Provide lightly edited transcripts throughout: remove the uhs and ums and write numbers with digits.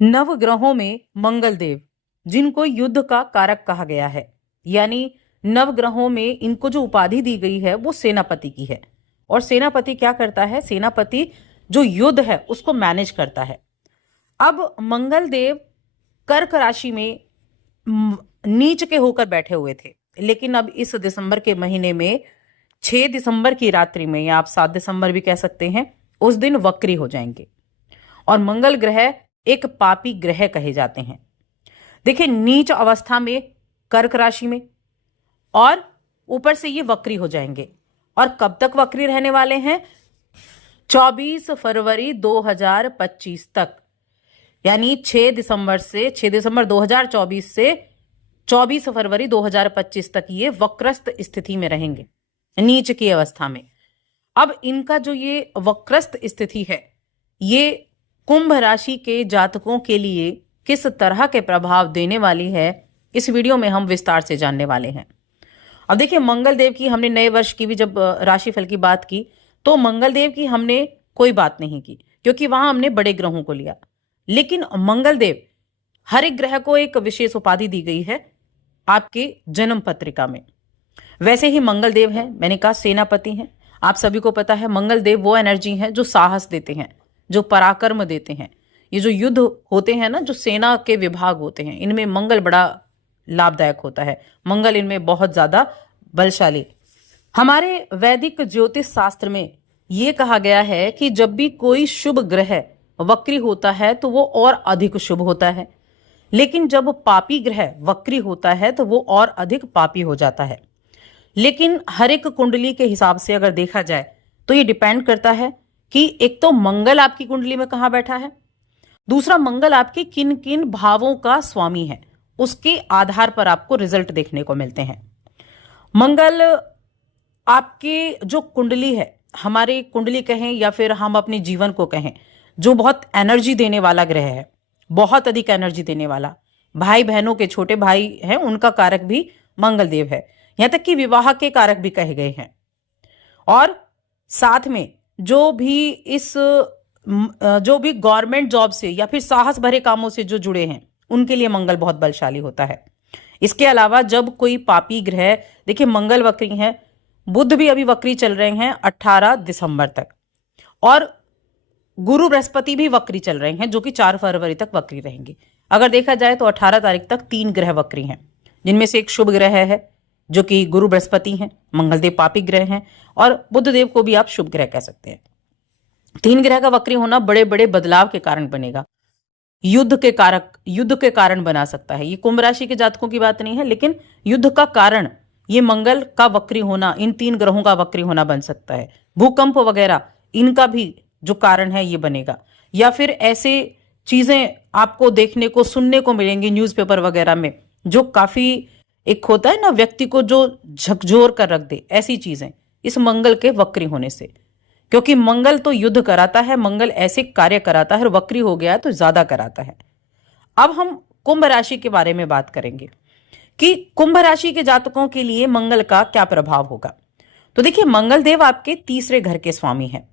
नवग्रहों में मंगल देव, जिनको युद्ध का कारक कहा गया है, यानी नवग्रहों में इनको जो उपाधि दी गई है वो सेनापति की है। और सेनापति क्या करता है? सेनापति जो युद्ध है उसको मैनेज करता है। अब मंगल देव कर्क राशि में नीच के होकर बैठे हुए थे, लेकिन अब इस दिसंबर के महीने में 6 दिसंबर की रात्रि में, या आप 7 दिसंबर भी कह सकते हैं, उस दिन वक्री हो जाएंगे। और मंगल ग्रह एक पापी ग्रह कहे जाते हैं। देखिए, नीच अवस्था में कर्क राशि में, और ऊपर से ये वक्री हो जाएंगे। और कब तक वक्री रहने वाले हैं? 24 फरवरी 2025 तक, यानी 6 दिसंबर 2024 से 24 फरवरी 2025 तक ये वक्रस्त स्थिति में रहेंगे, नीच की अवस्था में। अब इनका जो ये वक्रस्त स्थिति है, ये कुंभ राशि के जातकों के लिए किस तरह के प्रभाव देने वाली है, इस वीडियो में हम विस्तार से जानने वाले हैं। अब देखिए, मंगल देव की हमने नए वर्ष की भी जब राशिफल की बात की, तो मंगल देव की हमने कोई बात नहीं की, क्योंकि वहां हमने बड़े ग्रहों को लिया। लेकिन मंगल देव, हर एक ग्रह को एक विशेष उपाधि दी गई है आपके जन्म पत्रिका में। वैसे ही मंगल देव है, मैंने कहा सेनापति हैं। आप सभी को पता है मंगल देव वो एनर्जी है जो साहस देते हैं, जो पराक्रम देते हैं। ये जो युद्ध होते हैं ना, जो सेना के विभाग होते हैं, इनमें मंगल बड़ा लाभदायक होता है। मंगल इनमें बहुत ज्यादा बलशाली। हमारे वैदिक ज्योतिष शास्त्र में यह कहा गया है कि जब भी कोई शुभ ग्रह वक्री होता है तो वो और अधिक शुभ होता है, लेकिन जब पापी ग्रह वक्री होता है तो वो और अधिक पापी हो जाता है। लेकिन हर एक कुंडली के हिसाब से अगर देखा जाए तो ये डिपेंड करता है कि एक तो मंगल आपकी कुंडली में कहां बैठा है, दूसरा मंगल आपके किन किन भावों का स्वामी है, उसके आधार पर आपको रिजल्ट देखने को मिलते हैं। मंगल आपके जो कुंडली है, हमारी कुंडली कहें या फिर हम अपने जीवन को कहें, जो बहुत एनर्जी देने वाला ग्रह है, बहुत अधिक एनर्जी देने वाला। भाई बहनों के छोटे भाई हैं, उनका कारक भी मंगल देव है, यहां तक कि विवाह के कारक भी कहे गए हैं। और साथ में जो भी गवर्नमेंट जॉब से या फिर साहस भरे कामों से जो जुड़े हैं, उनके लिए मंगल बहुत बलशाली होता है। इसके अलावा जब कोई पापी ग्रह, देखिए मंगल वक्री है, बुध भी अभी वक्री चल रहे हैं 18 दिसंबर तक, और गुरु बृहस्पति भी वक्री चल रहे हैं, जो कि 4 फरवरी तक वक्री रहेंगे। अगर देखा जाए तो 18 तारीख तक 3 ग्रह वक्री हैं, जिनमें से एक शुभ ग्रह है जो कि गुरु बृहस्पति हैं, मंगलदेव पापी ग्रह हैं, और बुध देव को भी आप शुभ ग्रह कह सकते हैं। 3 ग्रह का वक्री होना बड़े बड़े बदलाव के कारण बनेगा, युद्ध के कारण बना सकता है। ये कुंभ राशि के जातकों की बात नहीं है, लेकिन युद्ध का कारण ये मंगल का वक्री होना, इन 3 ग्रहों का वक्री होना बन सकता है। भूकंप वगैरह इनका भी जो कारण है ये बनेगा, या फिर ऐसे चीजें आपको देखने को सुनने को मिलेंगी न्यूज़पेपर वगैरह में, जो काफी एक होता है ना, व्यक्ति को जो झकझोर कर रख दे, ऐसी चीजें इस मंगल के वक्री होने से। क्योंकि मंगल तो युद्ध कराता है, मंगल ऐसे कार्य कराता है, और वक्री हो गया है तो ज्यादा कराता है। अब हम कुंभ राशि के बारे में बात करेंगे कि कुंभ राशि के जातकों के लिए मंगल का क्या प्रभाव होगा। तो देखिए, मंगल देव आपके तीसरे घर के स्वामी हैं।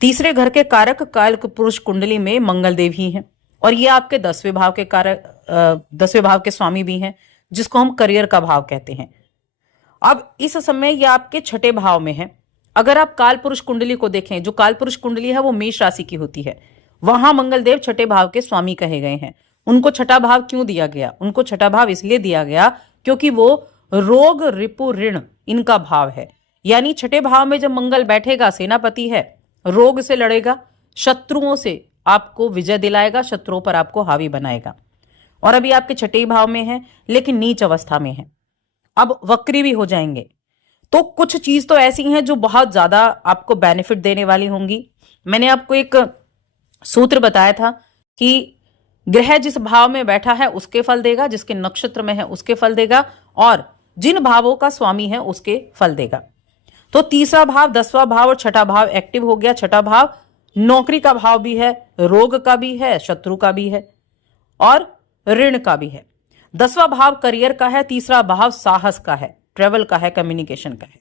तीसरे घर के कारक काल्क पुरुष कुंडली में मंगल देव ही हैं, और ये आपके 10वें भाव के कारक 10वें भाव के स्वामी भी हैं, जिसको हम करियर का भाव कहते हैं। अब इस समय ये आपके 6ठे भाव में है। अगर आप काल पुरुष कुंडली को देखें, जो काल पुरुष कुंडली है वो मेष राशि की होती है, वहां मंगल देव 6ठे भाव के स्वामी कहे गए हैं। उनको 6ठा भाव क्यों दिया गया? उनको 6ठा भाव इसलिए दिया गया क्योंकि वो रोग रिपु ऋण इनका भाव है। यानी 6ठे भाव में जब मंगल बैठेगा, सेनापति है, रोग से लड़ेगा, शत्रुओं से आपको विजय दिलाएगा, शत्रुओं पर आपको हावी बनाएगा। और अभी आपके 6ठे भाव में है, लेकिन नीच अवस्था में है, अब वक्री भी हो जाएंगे। तो कुछ चीज तो ऐसी हैं जो बहुत ज्यादा आपको बेनिफिट देने वाली होंगी। मैंने आपको एक सूत्र बताया था कि ग्रह जिस भाव में बैठा है उसके फल देगा, जिसके नक्षत्र में है उसके फल देगा, और जिन भावों का स्वामी है उसके फल देगा। तो तीसरा भाव, 10वां भाव और 6ठा भाव एक्टिव हो गया। 6ठा भाव नौकरी का भाव भी है, रोग का भी है, शत्रु का भी है, और ऋण का भी है। 10वां भाव करियर का है, तीसरा भाव साहस का है, ट्रेवल का है, कम्युनिकेशन का है।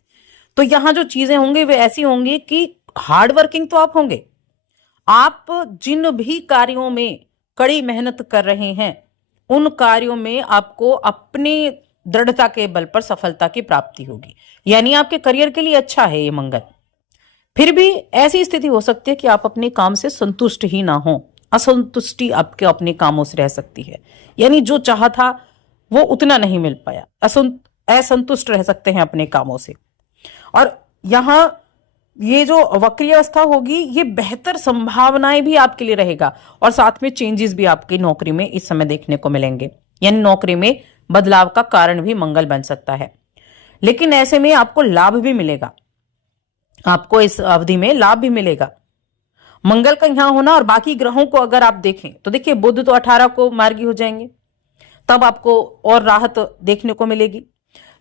तो यहां जो चीजें होंगी वे ऐसी होंगी कि हार्ड वर्किंग तो आप होंगे, आप जिन भी कार्यों में कड़ी मेहनत कर रहे हैं उन कार्यों में आपको अपनी दृढ़ता के बल पर सफलता की प्राप्ति होगी। यानी आपके करियर के लिए अच्छा है ये मंगल। फिर भी ऐसी स्थिति हो सकती है कि आप अपने काम से संतुष्ट ही ना हो, असंतुष्टि आपके अपने कामों से रह सकती है। यानी जो चाहा था वो उतना नहीं मिल पाया, असंतुष्ट रह सकते हैं अपने कामों से। और यहां ये जो वक्री अवस्था होगी, ये बेहतर संभावनाएं भी आपके लिए रहेगा और साथ में चेंजेस भी आपकी नौकरी में इस समय देखने को मिलेंगे। यानी नौकरी में बदलाव का कारण भी मंगल बन सकता है। लेकिन ऐसे में आपको लाभ भी मिलेगा, आपको इस अवधि में लाभ भी मिलेगा। मंगल का यहां होना और बाकी ग्रहों को अगर आप देखें तो देखिए बुध तो 18 को मार्गी हो जाएंगे, तब आपको और राहत देखने को मिलेगी।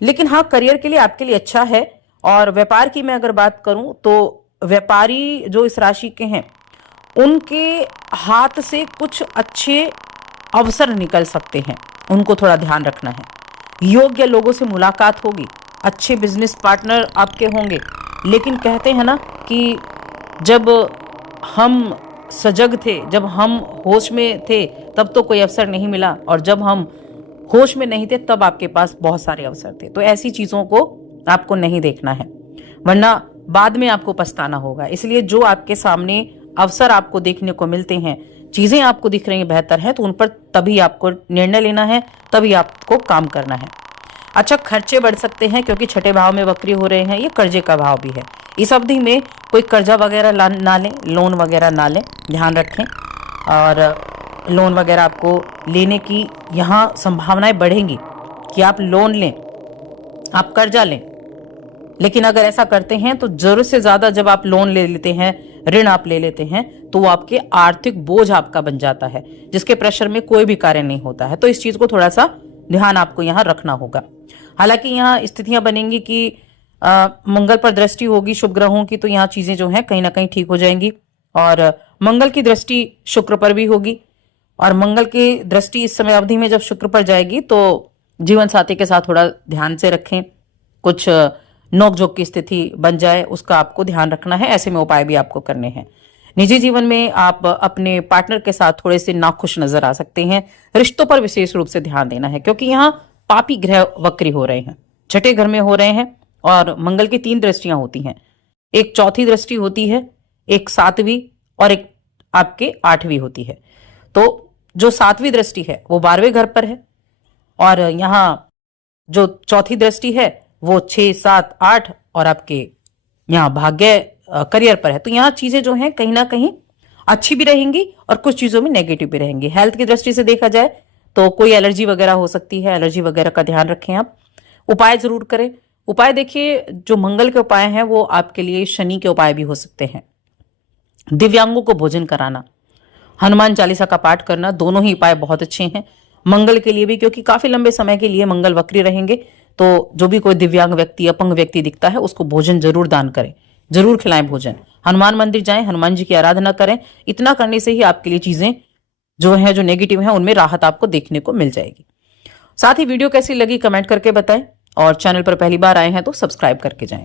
लेकिन हाँ, करियर के लिए आपके लिए अच्छा है। और व्यापार की मैं अगर बात करूं तो व्यापारी जो इस राशि के हैं उनके हाथ से कुछ अच्छे अवसर निकल सकते हैं, उनको थोड़ा ध्यान रखना है। योग्य लोगों से मुलाकात होगी, अच्छे बिजनेस पार्टनर आपके होंगे। लेकिन कहते हैं ना कि जब हम सजग थे, जब हम होश में थे तब तो कोई अवसर नहीं मिला, और जब हम होश में नहीं थे तब आपके पास बहुत सारे अवसर थे। तो ऐसी चीजों को आपको नहीं देखना है, वरना बाद में आपको पछताना होगा। इसलिए जो आपके सामने अवसर आपको देखने को मिलते हैं, चीजें आपको दिख रही बेहतर है, तो उन पर तभी आपको निर्णय लेना है, तभी आपको काम करना है। अच्छा, खर्चे बढ़ सकते हैं क्योंकि छठे भाव में वक्री हो रहे हैं, ये कर्जे का भाव भी है। इस अवधि में कोई कर्जा वगैरह ना लें, लोन वगैरह ना लें, ध्यान रखें। और लोन वगैरह आपको लेने की यहाँ संभावनाएं बढ़ेंगी कि आप लोन लें, आप कर्जा लें। लेकिन अगर ऐसा करते हैं तो जरूरत से ज्यादा जब आप लोन ले लेते हैं, ऋण आप ले लेते हैं, तो वो आपके आर्थिक बोझ आपका बन जाता है, जिसके प्रेशर में कोई भी कार्य नहीं होता है। तो इस चीज को थोड़ा सा ध्यान आपको यहाँ रखना होगा। हालांकि यहाँ स्थितियां बनेंगी कि मंगल पर दृष्टि होगी शुभ ग्रहों की, तो यहाँ चीजें जो है कहीं ना कहीं ठीक हो जाएंगी। और मंगल की दृष्टि शुक्र पर भी होगी, और मंगल की दृष्टि इस समय अवधि में जब शुक्र पर जाएगी तो जीवन साथी के साथ थोड़ा ध्यान से रखें। कुछ नोकझोंक की स्थिति बन जाए उसका आपको ध्यान रखना है, ऐसे में उपाय भी आपको करने हैं। निजी जीवन में आप अपने पार्टनर के साथ थोड़े से नाखुश नजर आ सकते हैं। रिश्तों पर विशेष रूप से ध्यान देना है क्योंकि यहाँ पापी ग्रह वक्री हो रहे हैं, छठे घर में हो रहे हैं। और मंगल की 3 दृष्टियां होती हैं, एक चौथी दृष्टि होती है, एक 7वीं और एक आपके 8वीं होती है। तो जो 7वीं दृष्टि है वो 12वें घर पर है, और यहाँ जो चौथी दृष्टि है वो 6, 7, 8 और आपके यहाँ भाग्य करियर पर है। तो यहाँ चीजें जो हैं कहीं ना कहीं अच्छी भी रहेंगी और कुछ चीजों में नेगेटिव भी रहेंगी। हेल्थ की दृष्टि से देखा जाए तो कोई एलर्जी वगैरह हो सकती है, एलर्जी वगैरह का ध्यान रखें आप। उपाय जरूर करें। उपाय देखिए, जो मंगल के उपाय हैं वो आपके लिए शनि के उपाय भी हो सकते हैं। दिव्यांगों को भोजन कराना, हनुमान चालीसा का पाठ करना, दोनों ही उपाय बहुत अच्छे हैं मंगल के लिए भी, क्योंकि काफी लंबे समय के लिए मंगल वक्री रहेंगे। तो जो भी कोई दिव्यांग व्यक्ति, अपंग व्यक्ति दिखता है उसको भोजन जरूर दान करें, जरूर खिलाएं भोजन। हनुमान मंदिर जाएं, हनुमान जी की आराधना करें। इतना करने से ही आपके लिए चीजें जो है, जो नेगेटिव है, उनमें राहत आपको देखने को मिल जाएगी। साथ ही वीडियो कैसी लगी कमेंट करके बताएं, और चैनल पर पहली बार आए हैं तो सब्सक्राइब करके जाएं।